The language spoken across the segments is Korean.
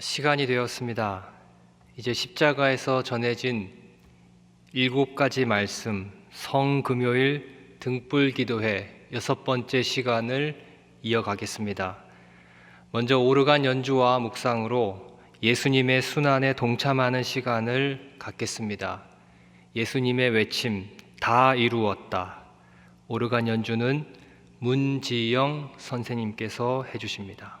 시간이 되었습니다. 이제 십자가에서 전해진 7가지 말씀, 성금요일 등불기도회 6번째 시간을 이어가겠습니다. 먼저 오르간 연주와 묵상으로 예수님의 순환에 동참하는 시간을 갖겠습니다. 예수님의 외침, 다 이루었다. 오르간 연주는 문지영 선생님께서 해주십니다.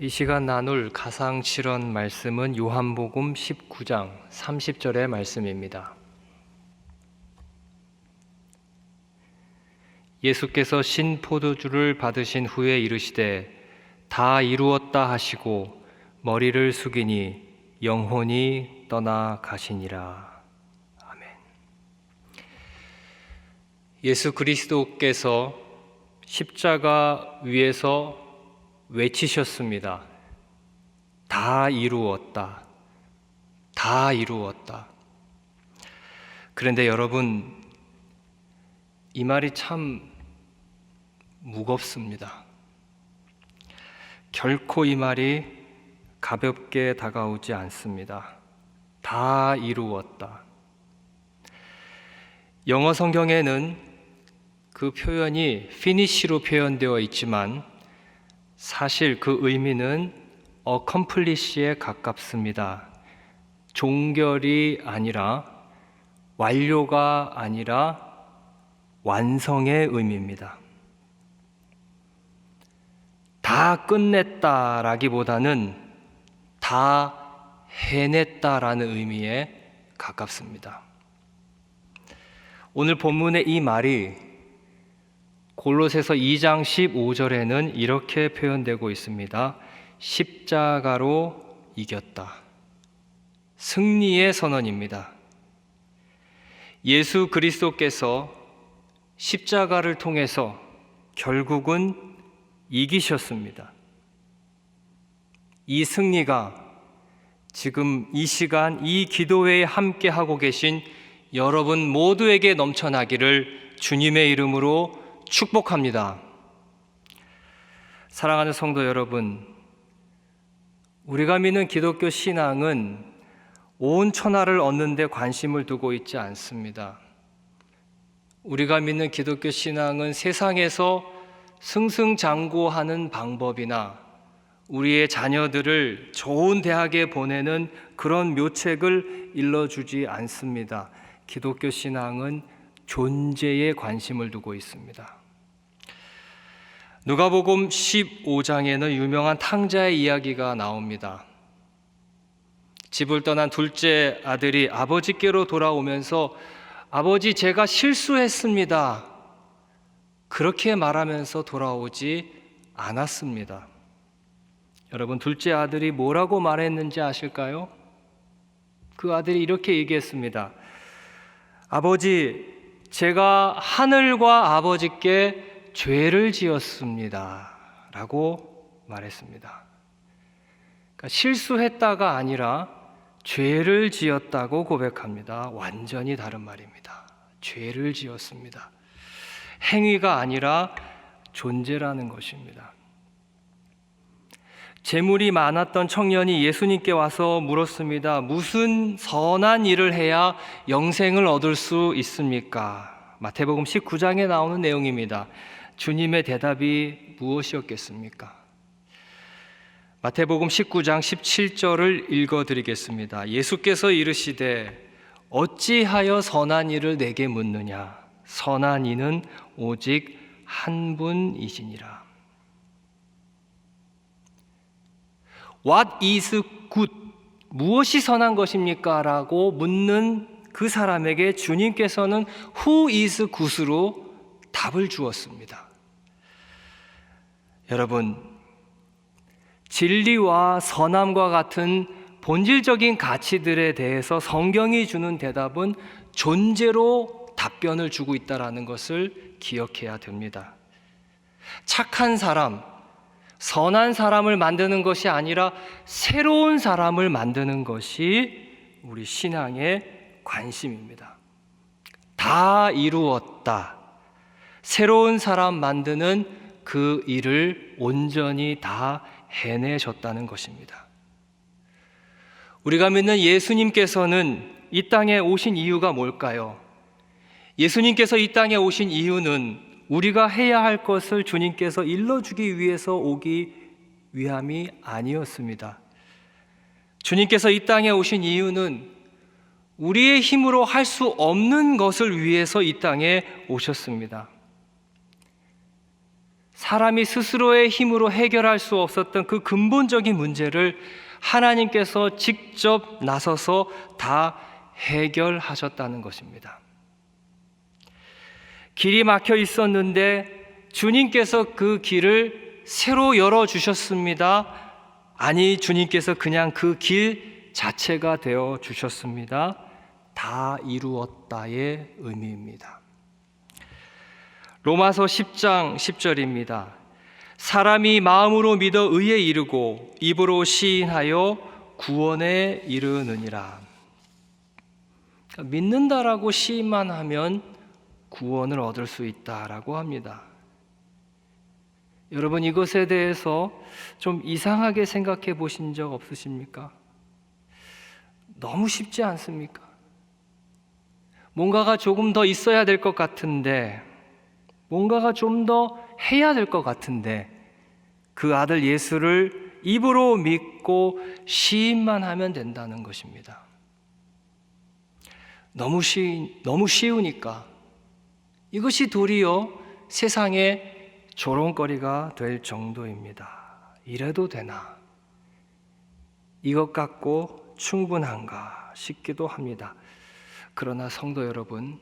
이 시간 나눌 가상 실현 말씀은 요한복음 19장 30절의 말씀입니다. 예수께서 신 포도주를 받으신 후에 이르시되 다 이루었다 하시고 머리를 숙이니 영혼이 떠나 가시니라. 아멘. 예수 그리스도께서 십자가 위에서 외치셨습니다. 다 이루었다. 다 이루었다. 그런데 여러분, 이 말이 참 무겁습니다. 결코 이 말이 가볍게 다가오지 않습니다. 다 이루었다. 영어 성경에는 그 표현이 finish로 표현되어 있지만 사실 그 의미는 accomplish에 가깝습니다. 종결이 아니라 완료가 아니라 완성의 의미입니다. 다 끝냈다라기보다는 다 해냈다라는 의미에 가깝습니다. 오늘 본문의 이 말이 골로새서 2장 15절에는 이렇게 표현되고 있습니다. 십자가로 이겼다. 승리의 선언입니다. 예수 그리스도께서 십자가를 통해서 결국은 이기셨습니다. 이 승리가 지금 이 시간 이 기도회에 함께하고 계신 여러분 모두에게 넘쳐나기를 주님의 이름으로 축복합니다. 사랑하는 성도 여러분, 우리가 믿는 기독교 신앙은 온 천하를 얻는 데 관심을 두고 있지 않습니다. 우리가 믿는 기독교 신앙은 세상에서 승승장구하는 방법이나 우리의 자녀들을 좋은 대학에 보내는 그런 묘책을 일러주지 않습니다. 기독교 신앙은 존재에 관심을 두고 있습니다. 누가복음 15장에는 유명한 탕자의 이야기가 나옵니다. 집을 떠난 둘째 아들이 아버지께로 돌아오면서 아버지, 제가 실수했습니다. 그렇게 말하면서 돌아오지 않았습니다. 여러분, 둘째 아들이 뭐라고 말했는지 아실까요? 그 아들이 이렇게 얘기했습니다. 아버지, 제가 하늘과 아버지께 죄를 지었습니다. 라고 말했습니다. 그러니까 실수했다가 아니라 죄를 지었다고 고백합니다. 완전히 다른 말입니다. 죄를 지었습니다. 행위가 아니라 존재라는 것입니다. 재물이 많았던 청년이 예수님께 와서 물었습니다. 무슨 선한 일을 해야 영생을 얻을 수 있습니까? 마태복음 19장에 나오는 내용입니다. 주님의 대답이 무엇이었겠습니까? 마태복음 19장 17절을 읽어드리겠습니다. 예수께서 이르시되 어찌하여 선한 일을 내게 묻느냐? 선한 이는 오직 한 분이시니라. What is good? 무엇이 선한 것입니까? 라고 묻는 그 사람에게 주님께서는 Who is good으로 답을 주었습니다. 여러분, 진리와 선함과 같은 본질적인 가치들에 대해서 성경이 주는 대답은 존재로 답변을 주고 있다는 것을 기억해야 됩니다. 착한 사람, 선한 사람을 만드는 것이 아니라 새로운 사람을 만드는 것이 우리 신앙의 관심입니다. 다 이루었다. 새로운 사람 만드는 그 일을 온전히 다 해내셨다는 것입니다. 우리가 믿는 예수님께서는 이 땅에 오신 이유가 뭘까요? 예수님께서 이 땅에 오신 이유는 우리가 해야 할 것을 주님께서 일러주기 위해서 오기 위함이 아니었습니다. 주님께서 이 땅에 오신 이유는 우리의 힘으로 할 수 없는 것을 위해서 이 땅에 오셨습니다. 사람이 스스로의 힘으로 해결할 수 없었던 그 근본적인 문제를 하나님께서 직접 나서서 다 해결하셨다는 것입니다. 길이 막혀 있었는데 주님께서 그 길을 새로 열어주셨습니다. 아니, 주님께서 그냥 그 길 자체가 되어 주셨습니다. 다 이루었다의 의미입니다. 로마서 10장 10절입니다. 사람이 마음으로 믿어 의에 이르고 입으로 시인하여 구원에 이르느니라. 그러니까 믿는다라고 시인만 하면 구원을 얻을 수 있다라고 합니다. 여러분, 이것에 대해서 좀 이상하게 생각해 보신 적 없으십니까? 너무 쉽지 않습니까? 뭔가가 조금 더 있어야 될 것 같은데, 뭔가가 좀 더 해야 될 것 같은데, 그 아들 예수를 입으로 믿고 시인만 하면 된다는 것입니다. 너무 쉬우니까 이것이 도리어 세상의 조롱거리가 될 정도입니다. 이래도 되나? 이것 갖고 충분한가 싶기도 합니다. 그러나 성도 여러분,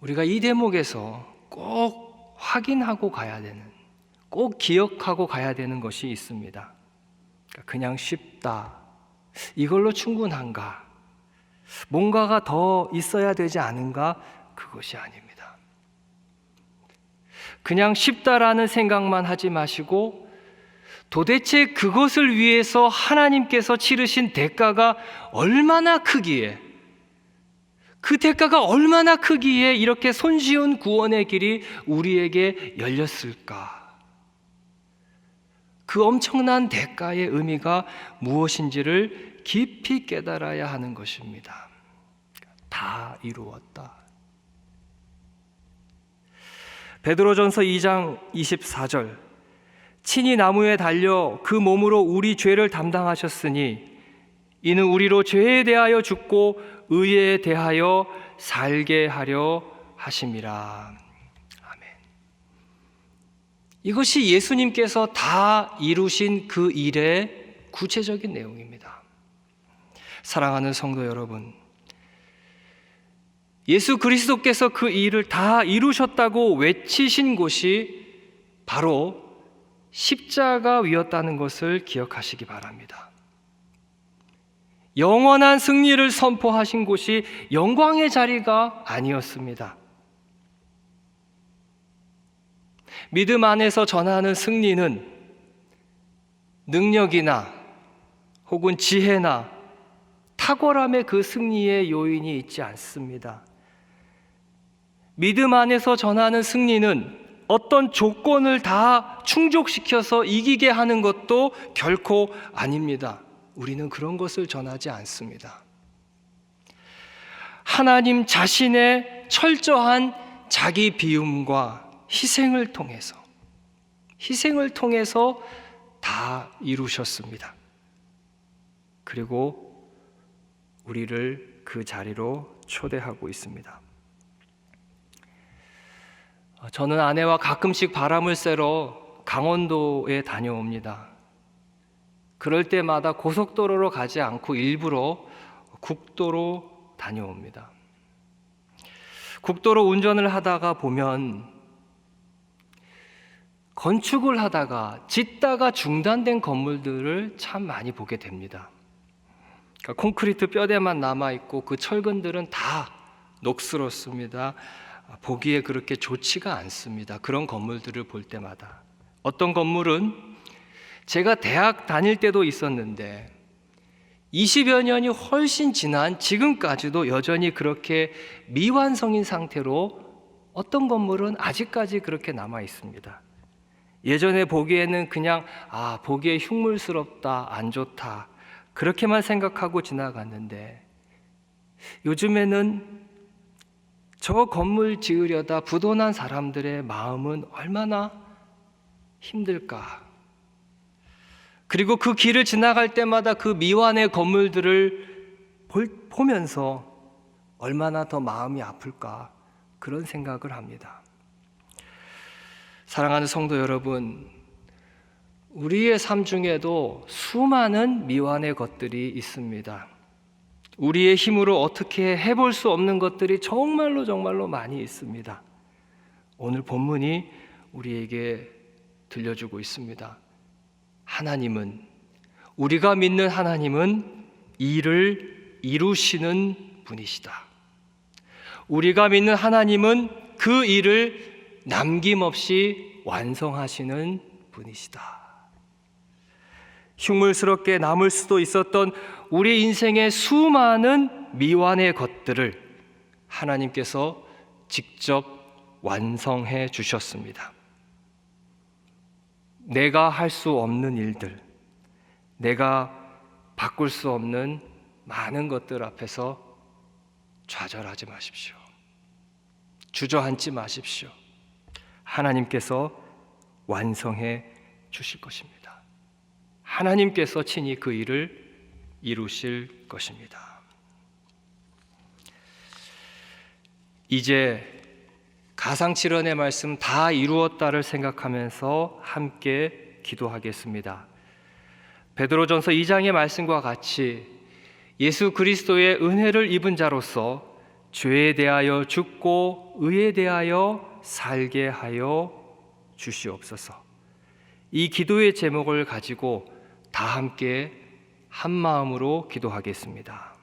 우리가 이 대목에서 꼭 확인하고 가야 되는, 꼭 기억하고 가야 되는 것이 있습니다. 그냥 쉽다, 이걸로 충분한가? 뭔가가 더 있어야 되지 않은가? 그것이 아닙니다. 그냥 쉽다라는 생각만 하지 마시고 도대체 그것을 위해서 하나님께서 치르신 대가가 얼마나 크기에, 그 대가가 얼마나 크기에 이렇게 손쉬운 구원의 길이 우리에게 열렸을까? 그 엄청난 대가의 의미가 무엇인지를 깊이 깨달아야 하는 것입니다. 다 이루었다. 베드로전서 2장 24절, 친히 나무에 달려 그 몸으로 우리 죄를 담당하셨으니 이는 우리로 죄에 대하여 죽고 의에 대하여 살게 하려 하심이라. 아멘. 이것이 예수님께서 다 이루신 그 일의 구체적인 내용입니다. 사랑하는 성도 여러분, 예수 그리스도께서 그 일을 다 이루셨다고 외치신 곳이 바로 십자가 위였다는 것을 기억하시기 바랍니다. 영원한 승리를 선포하신 곳이 영광의 자리가 아니었습니다. 믿음 안에서 전하는 승리는 능력이나 혹은 지혜나 탁월함의 그 승리의 요인이 있지 않습니다. 믿음 안에서 전하는 승리는 어떤 조건을 다 충족시켜서 이기게 하는 것도 결코 아닙니다. 우리는 그런 것을 전하지 않습니다. 하나님 자신의 철저한 자기 비움과 희생을 통해서 다 이루셨습니다. 그리고 우리를 그 자리로 초대하고 있습니다. 저는 아내와 가끔씩 바람을 쐬러 강원도에 다녀옵니다. 그럴 때마다 고속도로로 가지 않고 일부러 국도로 다녀옵니다. 국도로 운전을 하다가 보면 건축을 하다가 짓다가 중단된 건물들을 참 많이 보게 됩니다. 그러니까 콘크리트 뼈대만 남아있고 그 철근들은 다 녹슬었습니다. 보기에 그렇게 좋지가 않습니다. 그런 건물들을 볼 때마다. 어떤 건물은 제가 대학 다닐 때도 있었는데 20여 년이 훨씬 지난 지금까지도 여전히 그렇게 미완성인 상태로 어떤 건물은 아직까지 그렇게 남아 있습니다. 예전에 보기에는 그냥 보기에 흉물스럽다, 안 좋다 그렇게만 생각하고 지나갔는데 요즘에는 저 건물 지으려다 부도난 사람들의 마음은 얼마나 힘들까? 그리고 그 길을 지나갈 때마다 그 미완의 건물들을 보면서 얼마나 더 마음이 아플까? 그런 생각을 합니다. 사랑하는 성도 여러분, 우리의 삶 중에도 수많은 미완의 것들이 있습니다. 우리의 힘으로 어떻게 해볼 수 없는 것들이 정말로 많이 있습니다. 오늘 본문이 우리에게 들려주고 있습니다. 하나님은, 우리가 믿는 하나님은 일을 이루시는 분이시다. 우리가 믿는 하나님은 그 일을 남김없이 완성하시는 분이시다. 흉물스럽게 남을 수도 있었던 우리 인생의 수많은 미완의 것들을 하나님께서 직접 완성해 주셨습니다. 내가 할 수 없는 일들, 내가 바꿀 수 없는 많은 것들 앞에서 좌절하지 마십시오. 주저앉지 마십시오. 하나님께서 완성해 주실 것입니다. 하나님께서 친히 그 일을 이루실 것입니다. 이제 가상칠언의 말씀 다 이루었다를 생각하면서 함께 기도하겠습니다. 베드로전서 2장의 말씀과 같이 예수 그리스도의 은혜를 입은 자로서 죄에 대하여 죽고 의에 대하여 살게 하여 주시옵소서. 이 기도의 제목을 가지고 다 함께 한 마음으로 기도하겠습니다.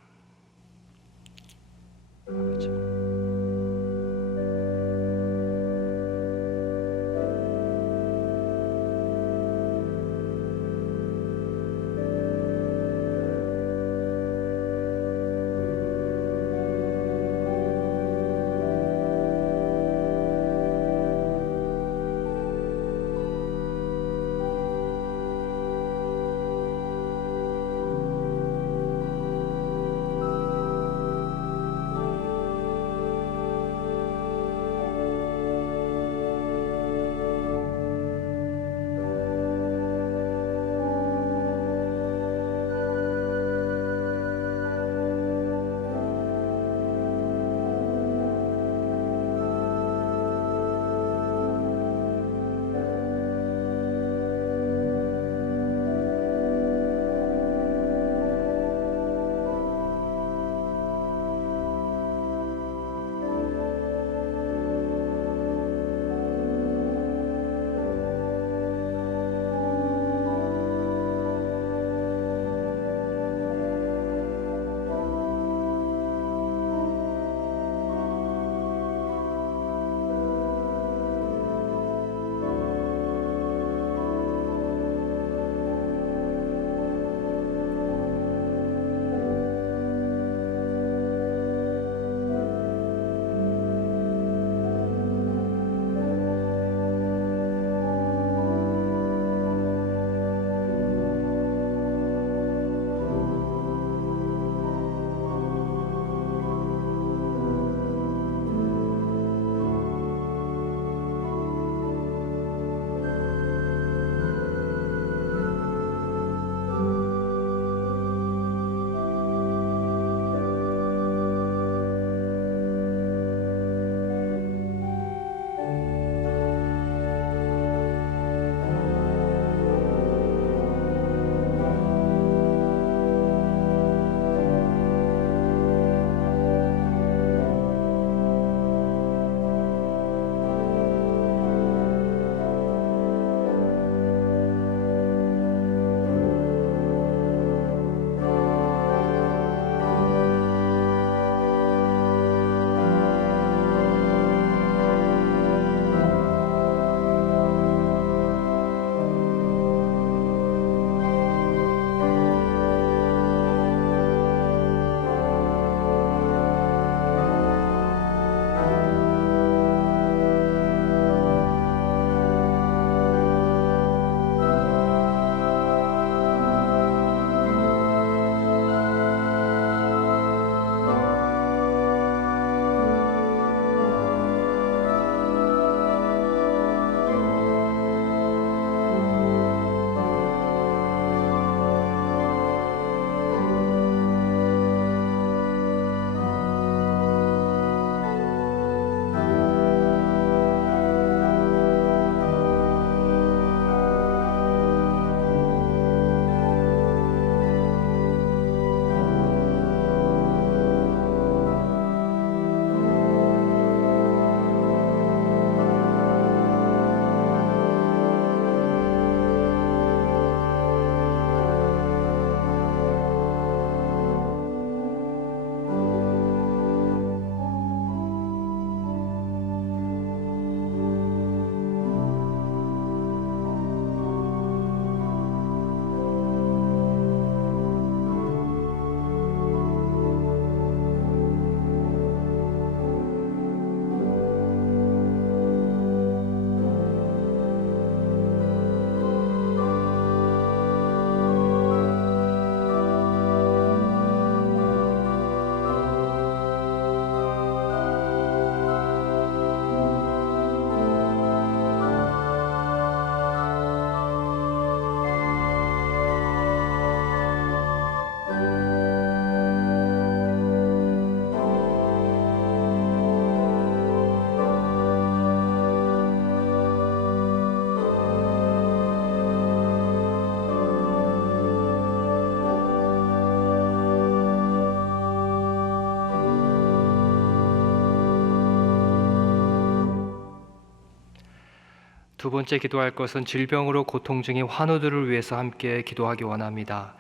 두 번째 기도할 것은 질병으로 고통 중인 환우들을 위해서 함께 기도하기 원합니다.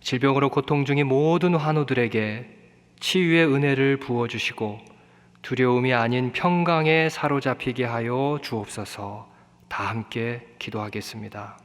질병으로 고통 중인 모든 환우들에게 치유의 은혜를 부어주시고 두려움이 아닌 평강에 사로잡히게 하여 주옵소서. 다 함께 기도하겠습니다.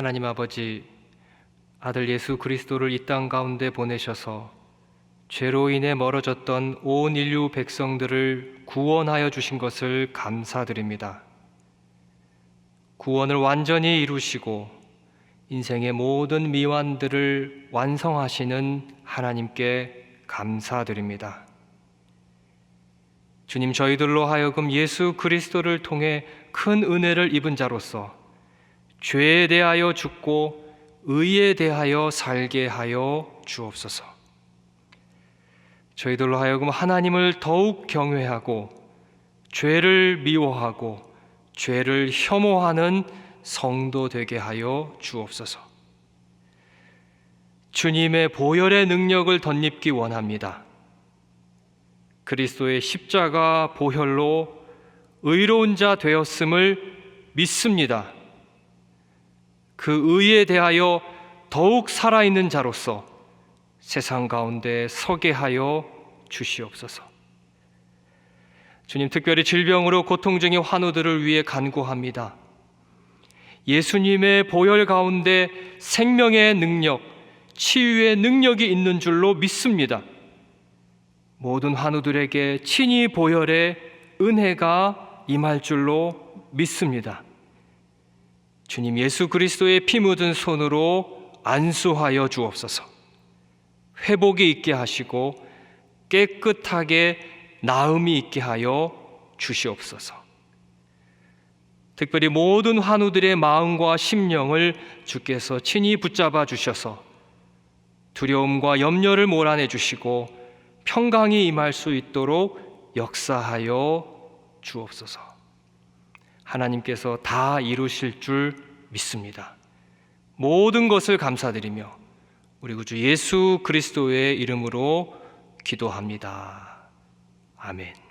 하나님 아버지, 아들 예수 그리스도를 이 땅 가운데 보내셔서 죄로 인해 멀어졌던 온 인류 백성들을 구원하여 주신 것을 감사드립니다. 구원을 완전히 이루시고 인생의 모든 미완들을 완성하시는 하나님께 감사드립니다. 주님, 저희들로 하여금 예수 그리스도를 통해 큰 은혜를 입은 자로서 죄에 대하여 죽고 의에 대하여 살게 하여 주옵소서. 저희들로 하여금 하나님을 더욱 경외하고 죄를 미워하고 죄를 혐오하는 성도 되게 하여 주옵소서. 주님의 보혈의 능력을 덧입기 원합니다. 그리스도의 십자가 보혈로 의로운 자 되었음을 믿습니다. 그 의에 대하여 더욱 살아있는 자로서 세상 가운데 서게 하여 주시옵소서. 주님, 특별히 질병으로 고통 중인 환우들을 위해 간구합니다. 예수님의 보혈 가운데 생명의 능력, 치유의 능력이 있는 줄로 믿습니다. 모든 환우들에게 친히 보혈의 은혜가 임할 줄로 믿습니다. 주님, 예수 그리스도의 피 묻은 손으로 안수하여 주옵소서. 회복이 있게 하시고 깨끗하게 나음이 있게 하여 주시옵소서. 특별히 모든 환우들의 마음과 심령을 주께서 친히 붙잡아 주셔서 두려움과 염려를 몰아내 주시고 평강이 임할 수 있도록 역사하여 주옵소서. 하나님께서 다 이루실 줄 믿습니다. 모든 것을 감사드리며 우리 구주 예수 그리스도의 이름으로 기도합니다. 아멘.